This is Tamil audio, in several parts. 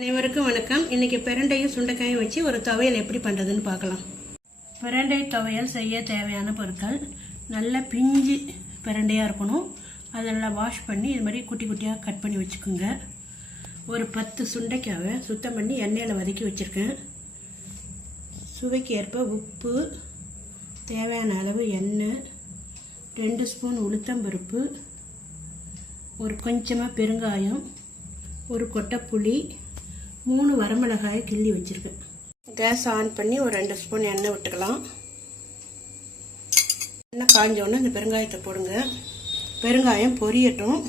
அனைவருக்கும் வணக்கம். இன்னைக்கு பிரண்டையும் சுண்டைக்காயும் வச்சு ஒரு துவையல் எப்படி பண்ணுறதுன்னு பார்க்கலாம். பிரண்டை துவையல் செய்ய தேவையான பொருட்கள்: நல்ல பிஞ்சு பிரண்டையாக இருக்கணும். அதெல்லாம் வாஷ் பண்ணி இது மாதிரி குட்டி குட்டியாக கட் பண்ணி வச்சுக்கோங்க. ஒரு 10 சுண்டைக்காவை சுத்தம் பண்ணி எண்ணெயில் வதக்கி வச்சுருக்கேன். சுவைக்கு ஏற்ப உப்பு, தேவையான அளவு எண்ணெய், 2 ஸ்பூன் உளுத்தம்பருப்பு, ஒரு கொஞ்சமாக பெருங்காயம், ஒரு கொட்டை புளி, 3 வரமிளகாயை கிள்ளி வச்சுருக்கேன். கேஸ் ஆன் பண்ணி ஒரு 2 ஸ்பூன் எண்ணெய் விட்டுக்கலாம். எண்ணெய் காஞ்சோடனே இந்த பெருங்காயத்தை போடுங்க. பெருங்காயம் பொரியட்டும்.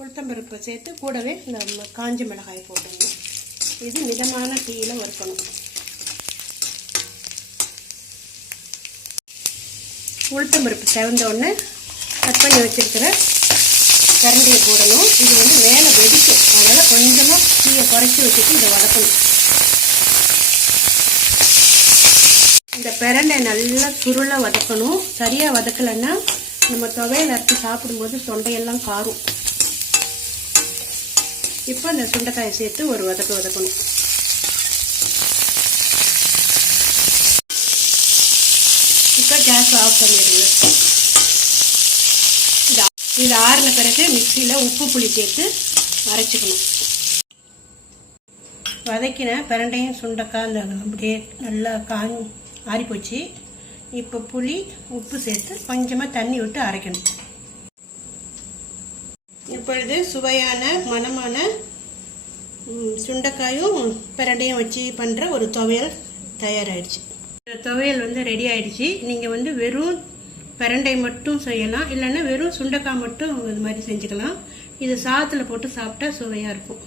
உளுத்தம்பருப்பை சேர்த்து கூடவே இந்த காஞ்ச மிளகாயை போட்டுங்க. இது மிதமான தீயில் வறுக்கணும். உளுத்தம்பருப்பு செவந்தோடனே கட் பண்ணி வச்சிருக்கிற கரண்டியை போடணும். இது மேலே வெடிக்கும், அதனால் கொஞ்சமாக தீயை குறைச்சி வச்சுட்டு இதை வதக்கணும். இந்த பிரண்டை நல்லா சுருளை வதக்கணும். சரியாக வதக்கலைன்னா நம்ம துவையல் அரைச்சி சாப்பிடும்போது தொண்டையெல்லாம் காரும். இப்போ இந்த சுண்டைக்காயை சேர்த்து ஒரு வதக்கணும். இப்போ கேஸ் ஆஃப் பண்ணிடுங்க. இது ஆறின பிறகு மிக்சியில் உப்பு புளி சேர்த்து அரைச்சிக்கணும். வதக்கின பிரண்டையும் சுண்டைக்காய் அந்த அப்படியே நல்லா ஆறி போச்சு. இப்போ புளி உப்பு சேர்த்து கொஞ்சமாக தண்ணி விட்டு அரைக்கணும். இப்பொழுது சுவையான மணமான சுண்டைக்காயும் பிரண்டையும் வச்சு பண்ணுற ஒரு துவையல் தயாராகிடுச்சு. இந்த துவையல் ரெடி ஆயிடுச்சு. நீங்கள் வெறும் பிரண்டை மட்டும் செய்யலாம், இல்லைன்னா வெறும் சுண்டைக்காய் மட்டும் இது மாதிரி செஞ்சுக்கலாம். இது சாதத்தில் போட்டு சாப்பிட்டா சுவையாக இருக்கும்.